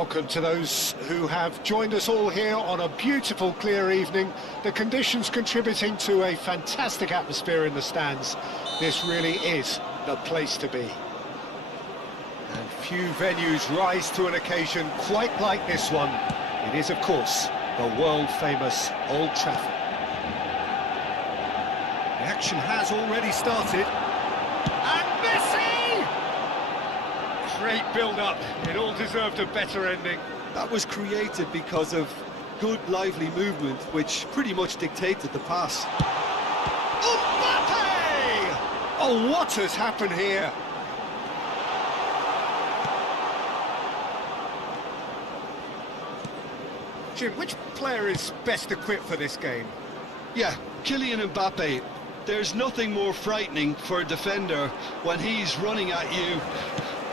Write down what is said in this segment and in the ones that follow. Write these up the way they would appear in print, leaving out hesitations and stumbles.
Welcome to those who have joined us all here on a beautiful, clear evening. The conditions contributing to a fantastic atmosphere in the stands. This really is the place to be. And few venues rise to an occasion quite like this one. It is, of course, the world-famous Old Trafford. The action has already started. And Messi! Great build-up. It all deserved a better ending. That was created because of good, lively movement, which pretty much dictated the pass. Mbappe! Oh, what has happened here? Jim, which player is best equipped for this game? Yeah, Kylian Mbappe. There's nothing more frightening for a defender when he's running at you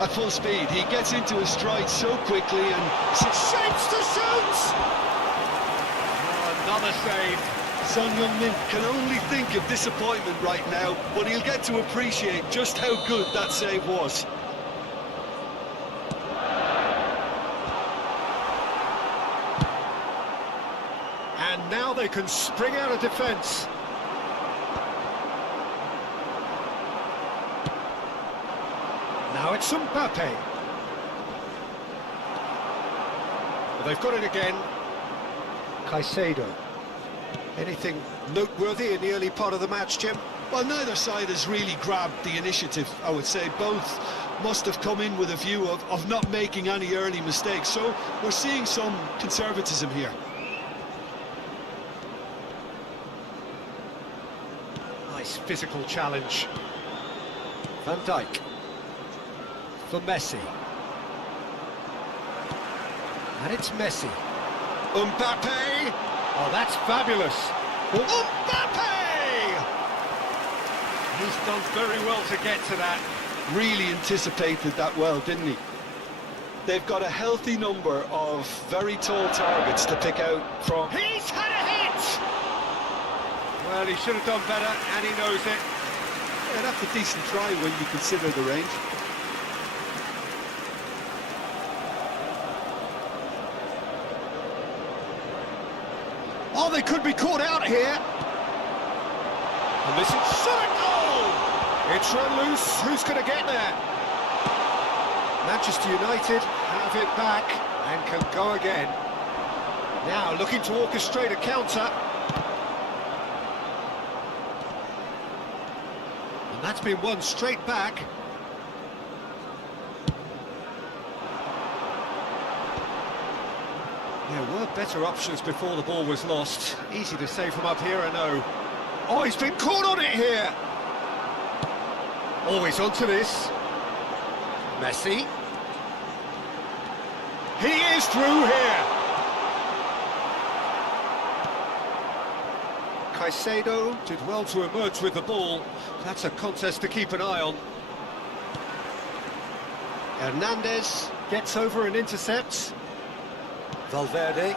at full speed. He gets into his stride so quickly and shapes to shoot! Oh, another save. Son Heung-min can only think of disappointment right now, but he'll get to appreciate just how good that save was. And now they can spring out of defence. Now it's Mbappe. Well, they've got it again. Caicedo. Anything noteworthy in the early part of the match, Jim? Well, neither side has really grabbed the initiative, I would say. Both must have come in with a view of not making any early mistakes. So we're seeing some conservatism here. Nice physical challenge. Van Dijk. For Messi. And it's Messi. Mbappe! Oh, that's fabulous. Mbappe! He's done very well to get to that. Really anticipated that well, didn't he? They've got a healthy number of very tall targets to pick out from. He's had a hit! Well, he should have done better, and he knows it. Yeah, that's a decent try when you consider the range. Oh, they could be caught out here. And this is shot at goal! It's run loose. Who's going to get there? Manchester United have it back and can go again. Now looking to orchestrate a counter. And that's been won straight back. There were better options before the ball was lost. Easy to save from up here, I know. Oh, he's been caught on it here! Always onto this. Messi. He is through here! Caicedo did well to emerge with the ball. That's a contest to keep an eye on. Hernandez gets over and intercepts. Valverde.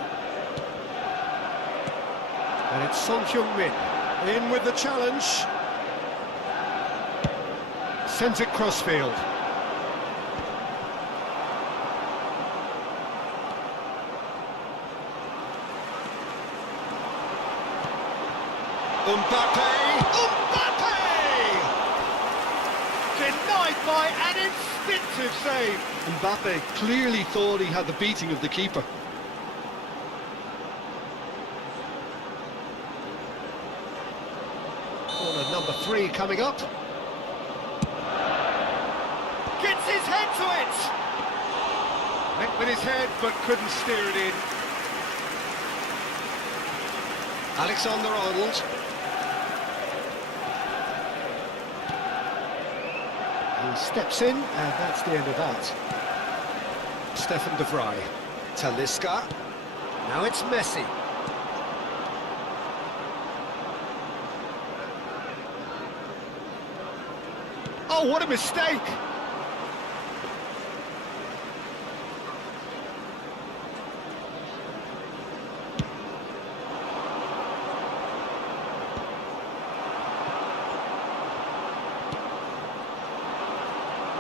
And it's Son Heung-min in with the challenge. Sends it crossfield. Mbappe! Mbappe! Denied by an instinctive save. Mbappe clearly thought he had the beating of the keeper. Corner number 3 coming up. Gets his head to it! Went with his head, but couldn't steer it in. Alexander-Arnold. He steps in, and that's the end of that. Stefan de Vrij. Talisca. Now it's Messi. Oh, what a mistake!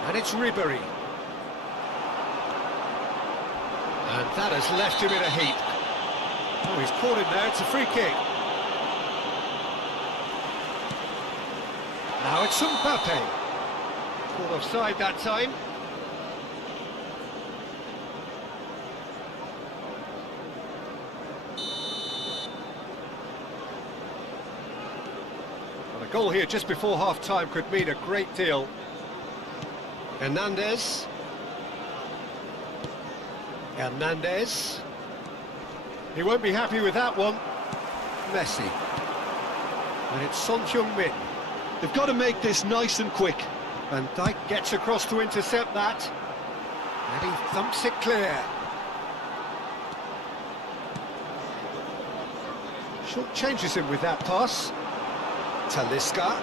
And it's Ribery. That has left him in a heap. Oh, he's caught him there, it's a free kick. Now it's Mbappe. Caught offside that time. Well, a goal here just before half-time could mean a great deal. Hernandez. He won't be happy with that one. Messi. And it's Son Heung-min. They've got to make this nice and quick. Van Dijk gets across to intercept that. And he thumps it clear. Short changes him with that pass. Talisca.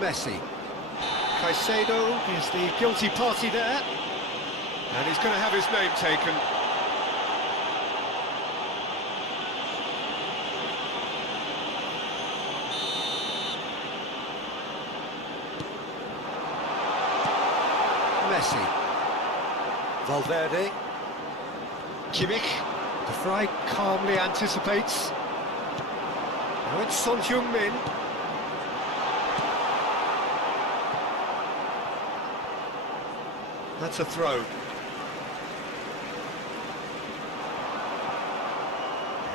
Messi. Caicedo is the guilty party there. And he's going to have his name taken. Messi. Valverde. Kimmich. De Vrij calmly anticipates. Now it's Son Heung-min. That's a throw.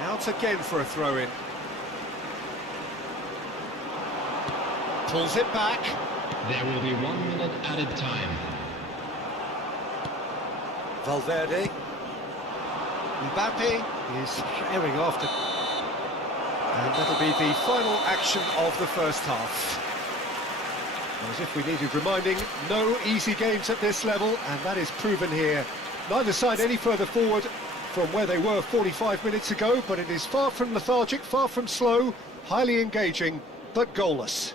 Out again for a throw-in. Pulls it back. There will be 1 minute added time. Valverde. Mbappe is tearing after. And that'll be the final action of the first half. As if we needed reminding, no easy games at this level, and that is proven here. Neither side any further forward from where they were 45 minutes ago, but it is far from lethargic, far from slow, highly engaging, but goalless.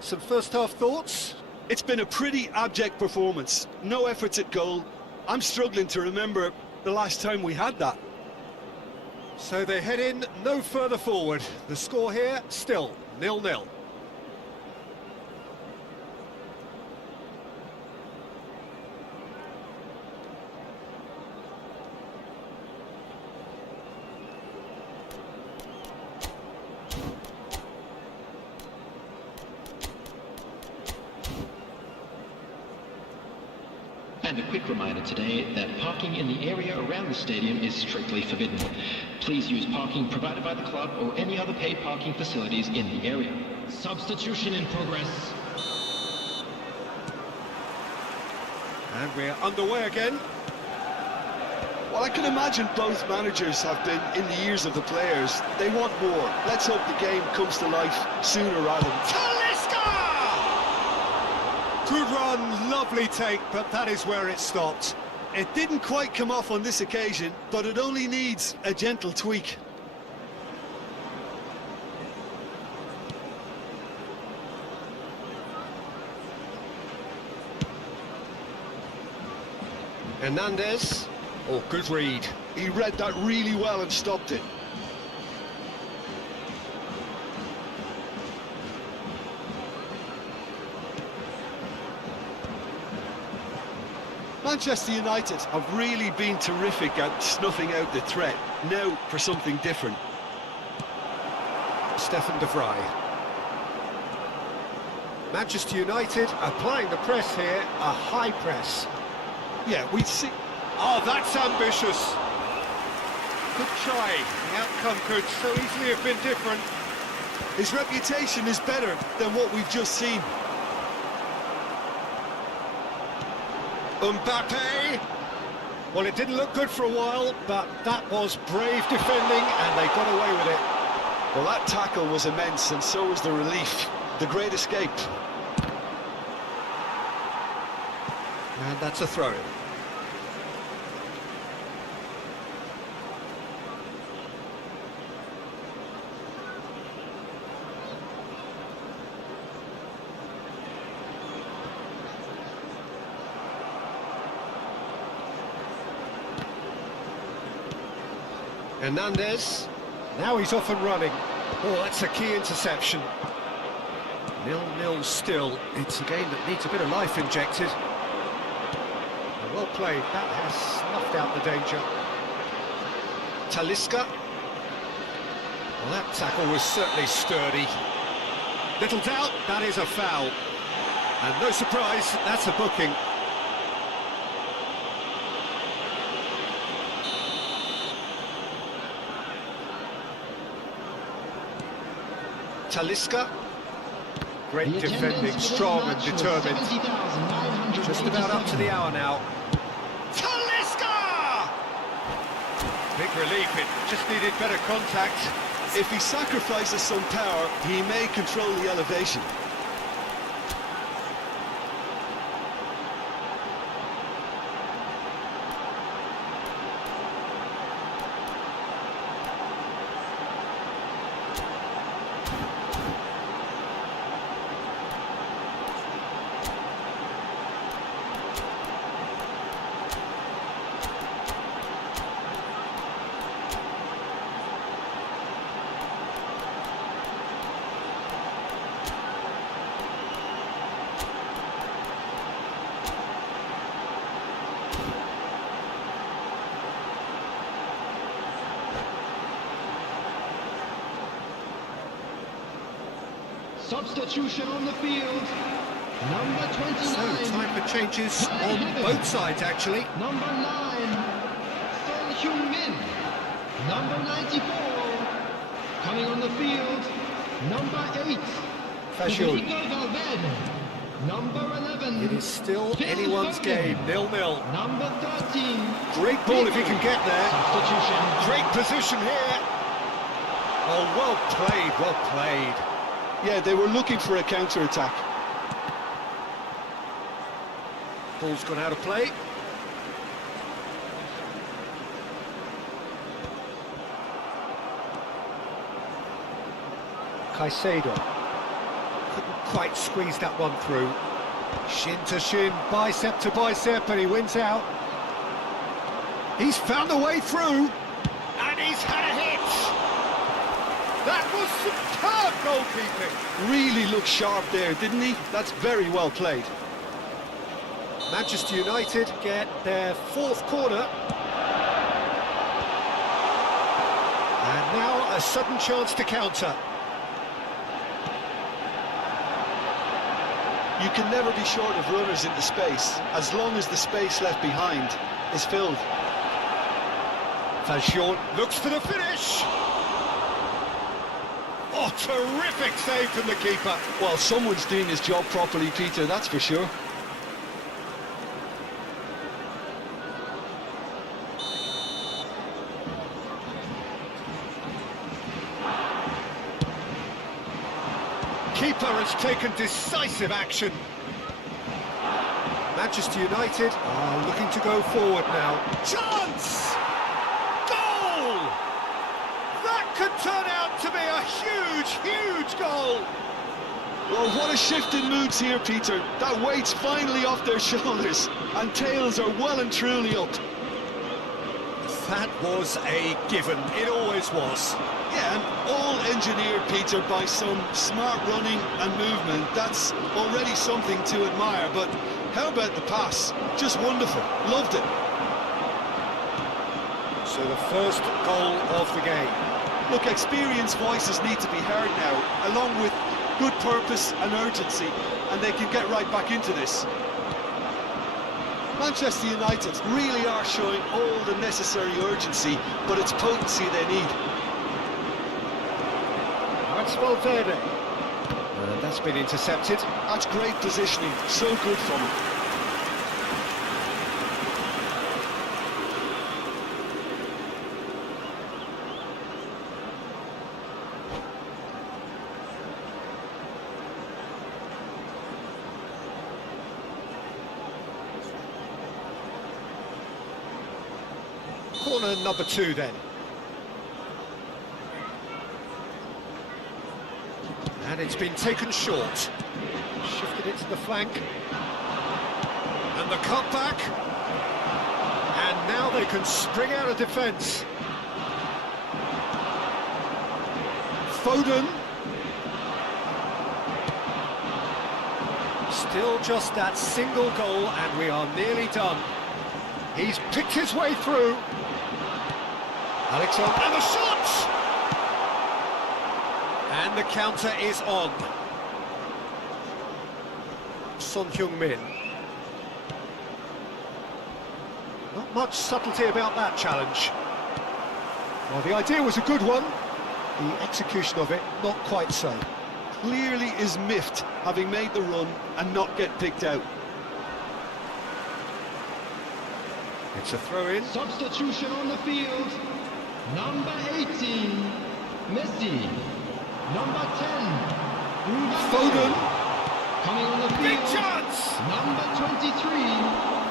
Some first half thoughts? It's been a pretty abject performance. No efforts at goal. I'm struggling to remember the last time we had that. So they head in no further forward. The score here, still 0-0. And a quick reminder today that parking in the area around the stadium is strictly forbidden. Please use parking provided by the club or any other paid parking facilities in the area. Substitution in progress. And we're underway again. Well, I can imagine both managers have been in the ears of the players. They want more. Let's hope the game comes to life sooner rather than... Talisca! Good run, lovely take, but that is where it stopped. It didn't quite come off on this occasion, but it only needs a gentle tweak. Hernandez. Oh, good read. He read that really well and stopped it. Manchester United have really been terrific at snuffing out the threat. Now for something different. Stefan De Vrij. Manchester United applying the press here, a high press. Yeah, we see... Oh, that's ambitious. Good try. The outcome could so easily have been different. His reputation is better than what we've just seen. Mbappe. Well, it didn't look good for a while, but that was brave defending, and they got away with it. Well, that tackle was immense, and so was the relief. The great escape. And that's a throw-in. Hernandez. Now he's off and running. Oh, that's a key interception. 0-0 still. It's a game that needs a bit of life injected. A played. That has snuffed out the danger. Talisca. Well, that tackle was certainly sturdy. Little doubt, that is a foul. And no surprise, that's a booking. Talisca. Great defending, strong and determined. Just about up to the hour now. Talisca! Big relief, it just needed better contact. If he sacrifices some power, he may control the elevation. Substitution on the field. Number 29. So, time for changes on both sides, actually. Number 9. Son Heung-min. Number 94. Coming on the field. Number 8. Fashio. Federico Valverde. Number 11. It is still anyone's game, 0-0. Number 13. Great ball if he can get there. Substitution. Great position here. Oh, well played, well played. Yeah, they were looking for a counter-attack. Ball's gone out of play. Caicedo. Couldn't quite squeeze that one through. Shin to shin, bicep to bicep, and he wins out. He's found a way through, and he's had a hit. That was superb goalkeeping. Really looked sharp there, didn't he? That's very well played. Manchester United get their fourth corner. And now a sudden chance to counter. You can never be short of runners into space, as long as the space left behind is filled. Fashio looks for the finish. Oh, terrific save from the keeper. Well, someone's doing his job properly, Peter, that's for sure. Keeper has taken decisive action. Manchester United are looking to go forward now. Chance! Goal! That could turn out to be a huge, huge goal. Well, what a shift in moods here, Peter. That weight's finally off their shoulders, and tails are well and truly up. That was a given. It always was. Yeah, and all engineered, Peter, by some smart running and movement. That's already something to admire, but how about the pass? Just wonderful. Loved it. So the first goal of the game. Look, experienced voices need to be heard now, along with good purpose and urgency, and they can get right back into this. Manchester United really are showing all the necessary urgency, but it's potency they need. That's Valverde. That's been intercepted. That's great positioning, so good from him. Corner number 2 then. And it's been taken short. Shifted it to the flank. And the cutback. And now they can spring out of defence. Foden. Still just that single goal and we are nearly done. He's picked his way through. Alexander, and the shot! And the counter is on. Son Heung-min. Not much subtlety about that challenge. Well, the idea was a good one. The execution of it, not quite so. Clearly is miffed, having made the run and not get picked out. It's a throw-in. Substitution on the field. Number 18, Messi. Number 10, Foden. coming on the field. Big chance! Number 23,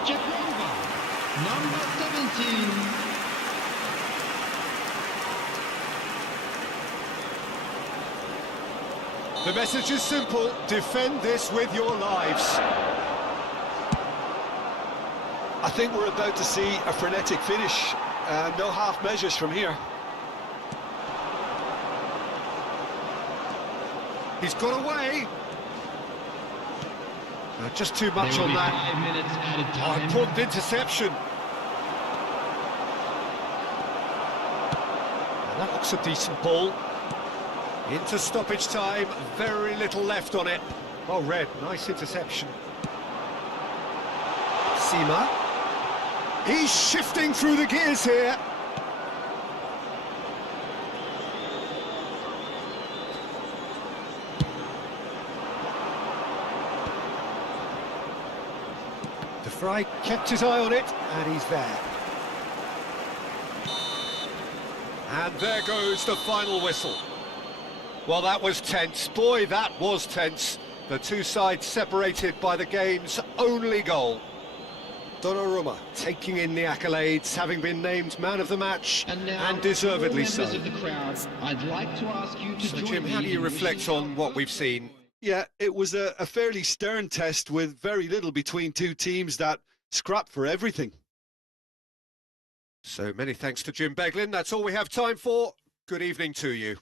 Jabrova. Number 17. The message is simple: defend this with your lives. I think we're about to see a frenetic finish. No half measures from here. He's got away. Just too much There will on be that. 5 minutes added time. Important interception. And that looks a decent ball. Into stoppage time, very little left on it. Well read, nice interception. Sima. He's shifting through the gears here. De Vrij kept his eye on it, and he's there. And there goes the final whistle. Well, that was tense. Boy, that was tense. The two sides separated by the game's only goal. Donnarumma taking in the accolades, having been named man of the match, And now, and deservedly all so. members of the crowd, I'd like to ask you to So, join Jim, me how do you in reflect wishing on what we've seen? Yeah, it was a fairly stern test with very little between two teams that scrapped for everything. So many thanks to Jim Beglin. That's all we have time for. Good evening to you.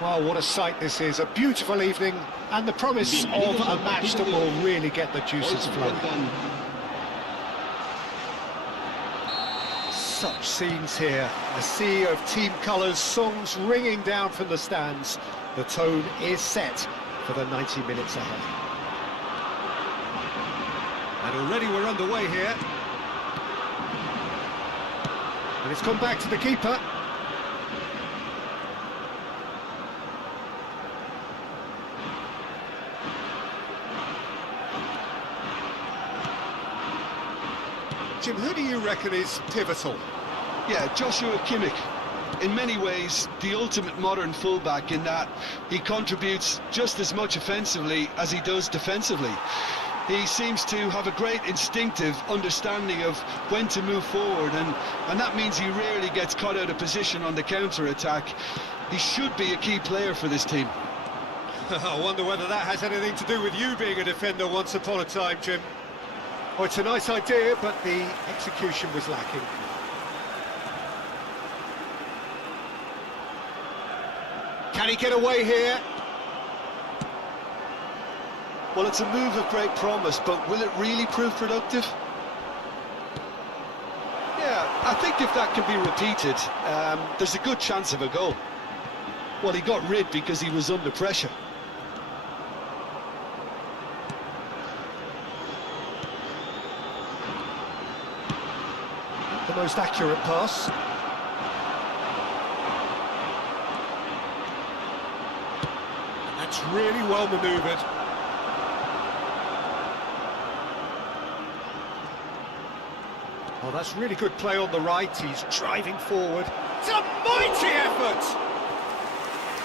Well, what a sight this is, a beautiful evening, and the promise of a match that will really get the juices flowing. Such scenes here, a sea of team colours, songs ringing down from the stands. The tone is set for the 90 minutes ahead. And already we're underway here. And it's come back to the keeper. Jim, who do you reckon is pivotal? Yeah, Joshua Kimmich. In many ways, the ultimate modern fullback in that he contributes just as much offensively as he does defensively. He seems to have a great instinctive understanding of when to move forward, and that means he rarely gets caught out of position on the counter-attack. He should be a key player for this team. I wonder whether that has anything to do with you being a defender once upon a time, Jim. Well, it's a nice idea, but the execution was lacking. Can he get away here? Well, it's a move of great promise, but will it really prove productive? Yeah, I think if that can be repeated, there's a good chance of a goal. Well, he got rid because he was under pressure. The most accurate pass. That's really well manoeuvred. Oh, that's really good play on the right. He's driving forward. It's a mighty effort!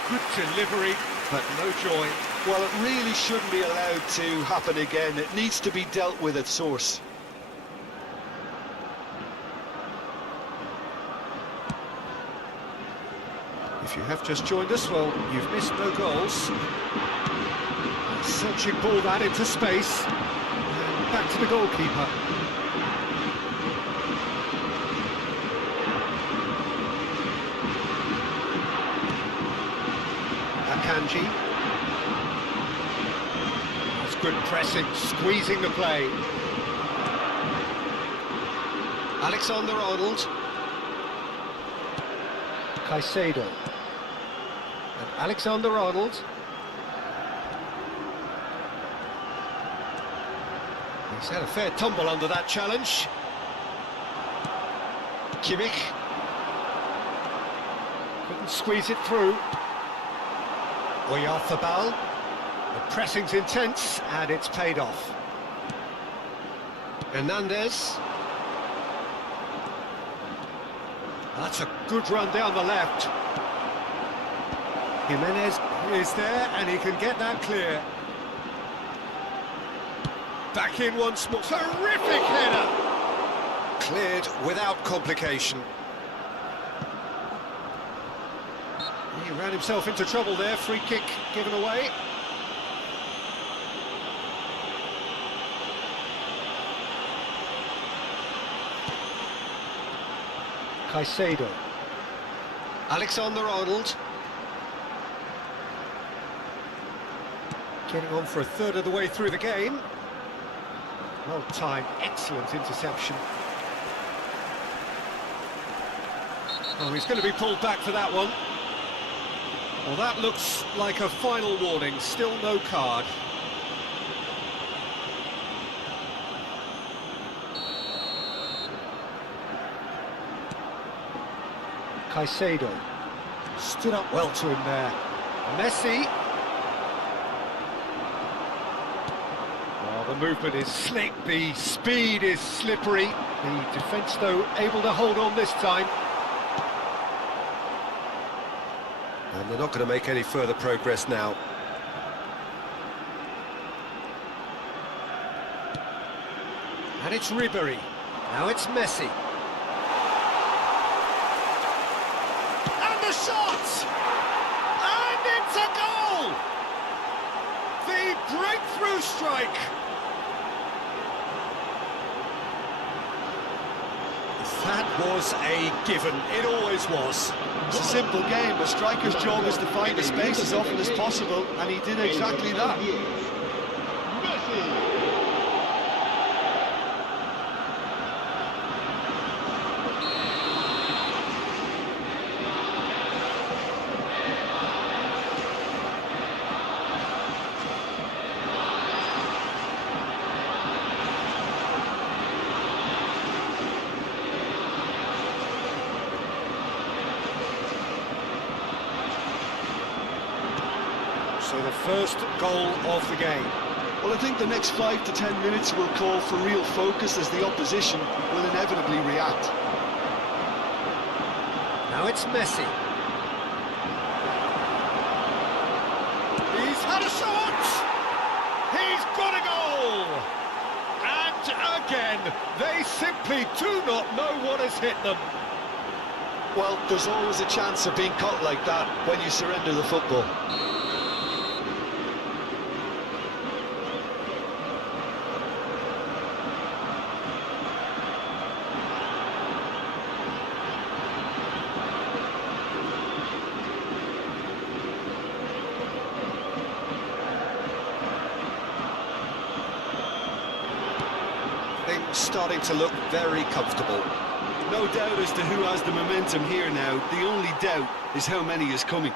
Good delivery, but no joy. Well, it really shouldn't be allowed to happen again. It needs to be dealt with at source. If you have just joined us, well, you've missed no goals. A searching ball that into space. And back to the goalkeeper. Akanji. That's good pressing, squeezing the play. Alexander-Arnold. Caicedo. And Alexander-Arnold. He's had a fair tumble under that challenge. Kimmich. Couldn't squeeze it through. Oyarzabal. The pressing's intense, and it's paid off. Hernandez. That's a good run down the left. Jimenez is there, and he can get that clear. Back in once more. Terrific header! Cleared without complication. He ran himself into trouble there. Free kick given away. Caicedo. Alexander-Arnold. Getting on for a third of the way through the game. Well timed, excellent interception. Oh, he's going to be pulled back for that one. Well, that looks like a final warning, still no card. Caicedo stood up well to him there. Messi. Well, the movement is slick, the speed is slippery. The defence, though, able to hold on this time. And they're not going to make any further progress now. And it's Ribery. Now it's Messi. Shot! And it's a goal! The breakthrough strike! That was a given. It always was. It's a simple game. A striker's job is to find the space as often as possible, and he did exactly that. So the first goal of the game. Well, I think the next 5 to 10 minutes will call for real focus as the opposition will inevitably react. Now it's Messi. He's had a shot! He's got a goal! And again, they simply do not know what has hit them. Well, there's always a chance of being caught like that when you surrender the football. Things starting to look very comfortable. No doubt as to who has the momentum here now. The only doubt is how many is coming.